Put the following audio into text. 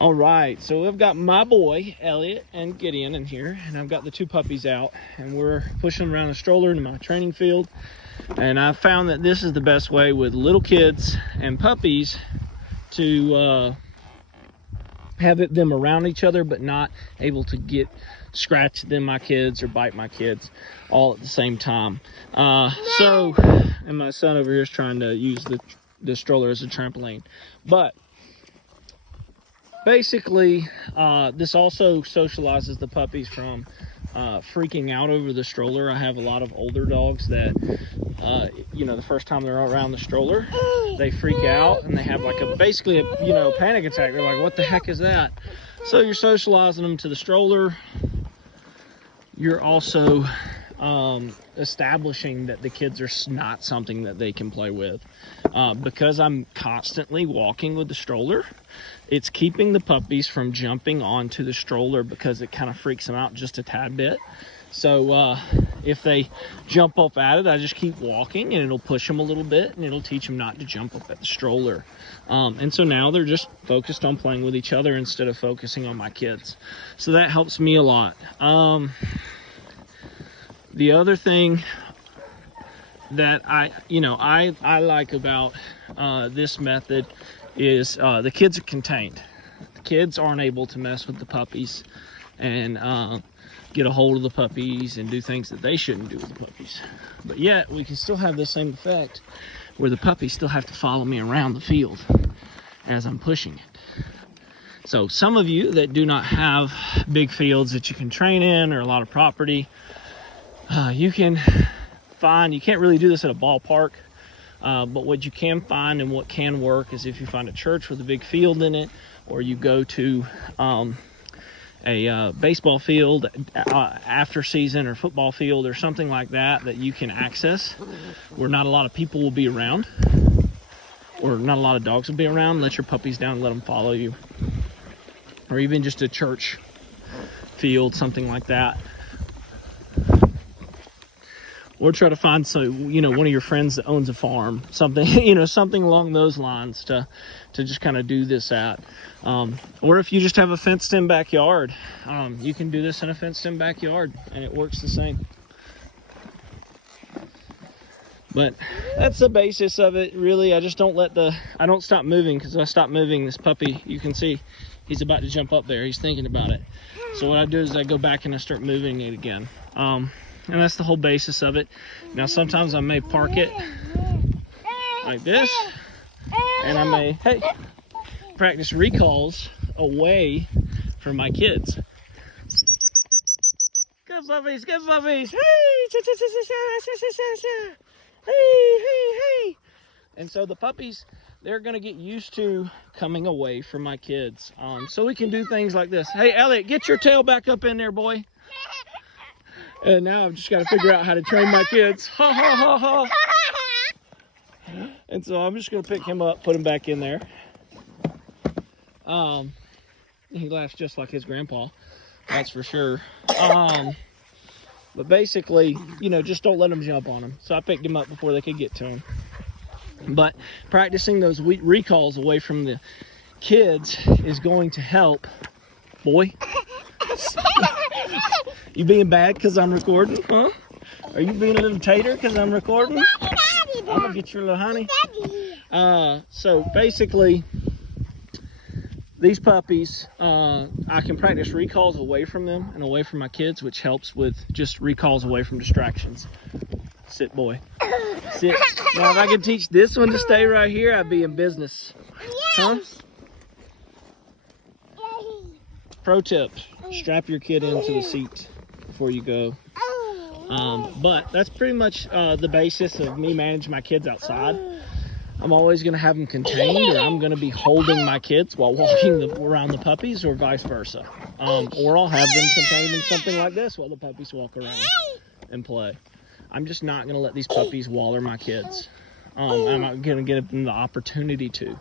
All right, so I've got my boy, Elliot, and Gideon in here, and I've got the two puppies out, and we're pushing them around a stroller into my training field. And I've found that this is the best way with little kids and puppies to have them around each other, but not able to scratch them, my kids, or bite my kids all at the same time. And my son over here is trying to use the stroller as a trampoline. But basically, this also socializes the puppies from freaking out over the stroller. I have a lot of older dogs that, the first time they're around the stroller, they freak out and they have like basically a panic attack. They're like, what the heck is that? So you're socializing them to the stroller. You're also establishing that the kids are not something that they can play with. Because I'm constantly walking with the stroller, it's keeping the puppies from jumping onto the stroller because it kind of freaks them out just a tad bit. So if they jump up at it, I just keep walking and it'll push them a little bit and it'll teach them not to jump up at the stroller. And so now they're just focused on playing with each other instead of focusing on my kids. So that helps me a lot. The other thing that I like about this method is the kids are contained. The kids aren't able to mess with the puppies and get a hold of the puppies and do things that they shouldn't do with the puppies. But yet we can still have the same effect where the puppies still have to follow me around the field as I'm pushing it. So some of you that do not have big fields that you can train in or a lot of property, you can't really do this at a ballpark, but what you can find and what can work is if you find a church with a big field in it, or you go to a baseball field after season, or football field or something like that you can access where not a lot of people will be around, or not a lot of dogs will be around. Let your puppies down and let them follow you, or even just a church field, something like that. Or try to find one of your friends that owns a farm, something, something along those lines to just kind of do this at. Or if you just have a fenced-in backyard, you can do this in a fenced-in backyard, and it works the same. But that's the basis of it, really. I just don't stop moving, because if I stop moving, this puppy, you can see, he's about to jump up there. He's thinking about it. So what I do is I go back and I start moving it again. And that's the whole basis of it. Now, sometimes I may park it like this, and I may, practice recalls away from my kids. Good puppies, good puppies. Hey. And so the puppies, they're going to get used to coming away from my kids. So we can do things like this. Hey, Elliot, get your tail back up in there, boy. And now I've just got to figure out how to train my kids. Ha, ha, ha, ha. And so I'm just going to pick him up, put him back in there. He laughs just like his grandpa, that's for sure. But basically, just don't let them jump on him. So I picked him up before they could get to him. But practicing those recalls away from the kids is going to help. Boy. You being bad because I'm recording, huh? Are you being a little tater because I'm recording? Daddy, I'm gonna get your little honey. So basically, these puppies, I can practice recalls away from them and away from my kids, which helps with just recalls away from distractions. Sit, boy. Sit. Now, if I could teach this one to stay right here, I'd be in business. Huh? Pro tip, strap your kid into the seat before you go. But that's pretty much the basis of me managing my kids outside. I'm always going to have them contained, or I'm going to be holding my kids while walking around the puppies, or vice versa. Or I'll have them contained in something like this while the puppies walk around and play. I'm just not going to let these puppies waller my kids. I'm not going to give them the opportunity to.